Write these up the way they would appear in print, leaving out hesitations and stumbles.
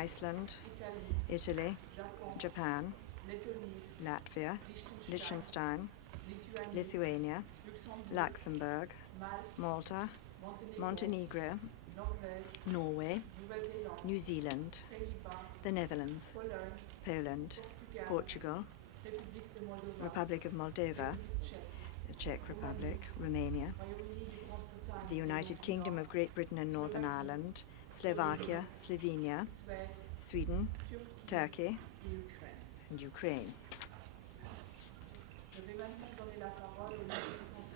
Iceland, Italy, Japan, Latvia, Liechtenstein, Lithuania, Luxembourg, Malta, Montenegro, Norway, New Zealand, the Netherlands, Poland, Portugal, Republic of Moldova, the Czech Republic, Romania, the United Kingdom of Great Britain and Northern Ireland, Slovakia, Slovenia, Sweden, Turkey, and Ukraine.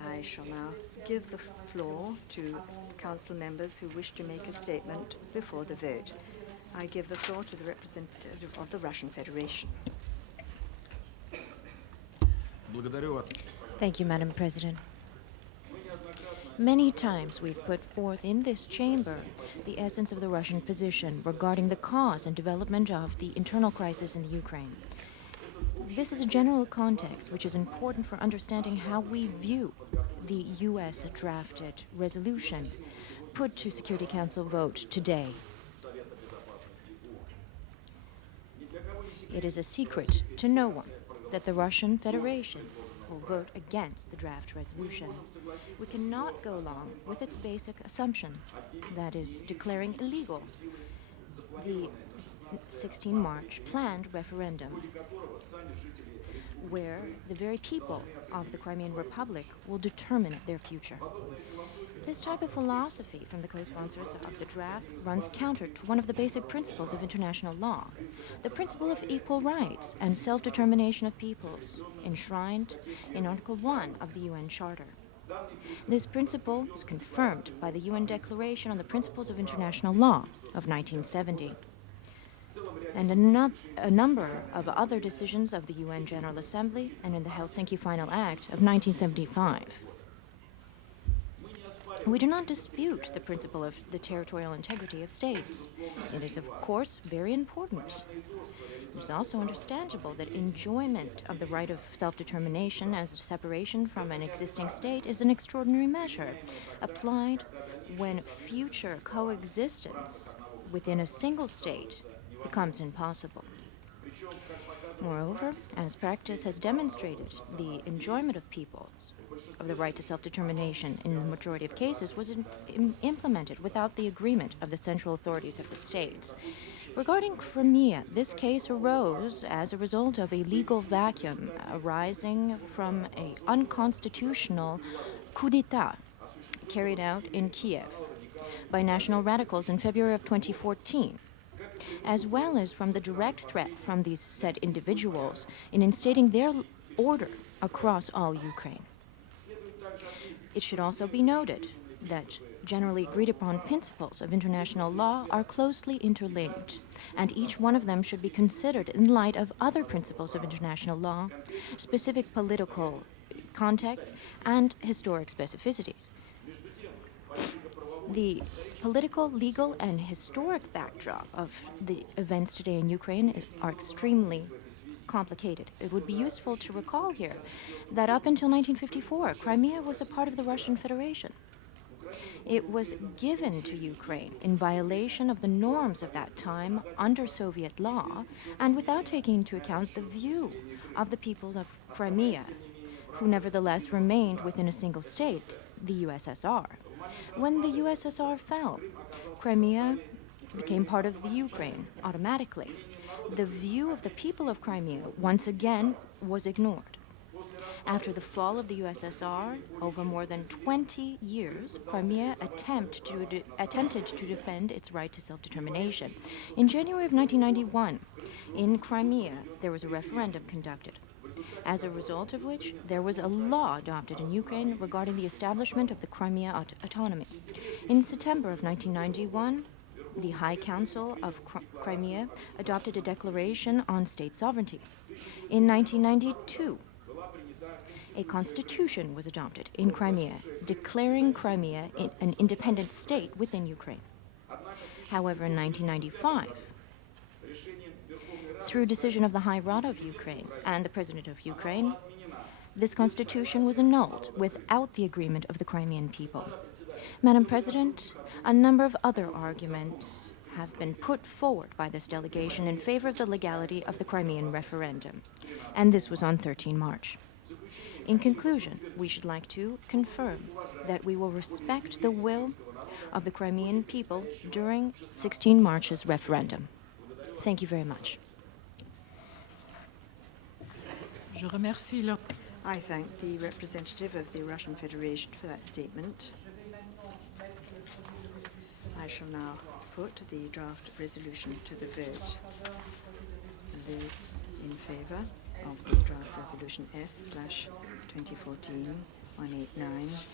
I shall now give the floor to council members who wish to make a statement before the vote. I give the floor to the representative of the Russian Federation. Thank you, Madam President. Many times we've put forth in this chamber the essence of the Russian position regarding the cause and development of the internal crisis in the Ukraine. This is a general context which is important for understanding how we view the U.S. drafted resolution put to Security Council vote today. It is a secret to no one that the Russian Federation will vote against the draft resolution. We cannot go along with its basic assumption, that is, declaring illegal the 16 March planned referendum, where the very people of the Crimean Republic will determine their future. This type of philosophy from the co-sponsors of the draft runs counter to one of the basic principles of international law, the principle of equal rights and self-determination of peoples, enshrined in Article 1 of the UN Charter. This principle is confirmed by the UN Declaration on the Principles of International Law of 1970, and a number of other decisions of the UN General Assembly and in the Helsinki Final Act of 1975. We do not dispute the principle of the territorial integrity of states. It is, of course, very important. It is also understandable that enjoyment of the right of self-determination as separation from an existing state is an extraordinary measure, applied when future coexistence within a single state becomes impossible. Moreover, as practice has demonstrated, the enjoyment of peoples of the right to self-determination in the majority of cases was implemented without the agreement of the central authorities of the states. Regarding Crimea, this case arose as a result of a legal vacuum arising from an unconstitutional coup d'etat carried out in Kiev by national radicals in February of 2014, as well as from the direct threat from these said individuals in instating their order across all Ukraine. It should also be noted that generally agreed upon principles of international law are closely interlinked, and each one of them should be considered in light of other principles of international law, specific political contexts, and historic specificities. The political, legal, and historic backdrop of the events today in Ukraine are extremely complicated. It would be useful to recall here that up until 1954, Crimea was a part of the Russian Federation. It was given to Ukraine in violation of the norms of that time under Soviet law and without taking into account the view of the peoples of Crimea, who nevertheless remained within a single state, the USSR. When the USSR fell, Crimea became part of the Ukraine automatically. The view of the people of Crimea once again was ignored. After the fall of the USSR, over more than 20 years, Crimea attempted to defend its right to self-determination. In January of 1991, in Crimea, there was a referendum conducted, as a result of which there was a law adopted in Ukraine regarding the establishment of the Crimea autonomy. In September of 1991, the High Council of Crimea adopted a declaration on state sovereignty. In 1992, a constitution was adopted in Crimea, declaring Crimea an independent state within Ukraine. However, in 1995, through decision of the High Rada of Ukraine and the President of Ukraine, this constitution was annulled without the agreement of the Crimean people. Madam President, a number of other arguments have been put forward by this delegation in favor of the legality of the Crimean referendum, and this was on 13 March. In conclusion, we should like to confirm that we will respect the will of the Crimean people during 16 March's referendum. Thank you very much. Je remercie le... I thank the representative of the Russian Federation for that statement. I shall now put the draft resolution to the vote. Those in favour of the draft resolution S/2014-189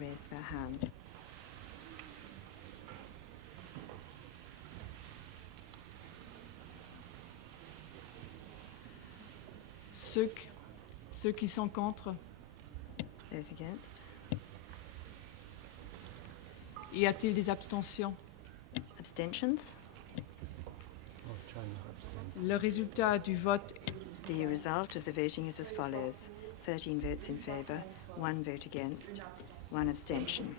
raise their hands. Ceux qui sont contre, Those against? y a-t-il des abstentions? Abstentions? Le résultat du vote The result of the voting is as follows: 13 votes in favour, 1 vote against, 1 abstention.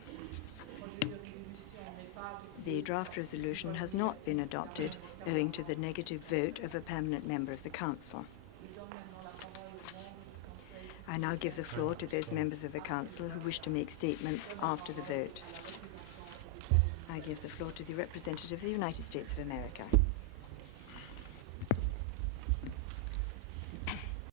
The draft resolution has not been adopted owing to the negative vote of a permanent member of the Council. I now give the floor to those members of the Council who wish to make statements after the vote. I give the floor to the representative of the United States of America.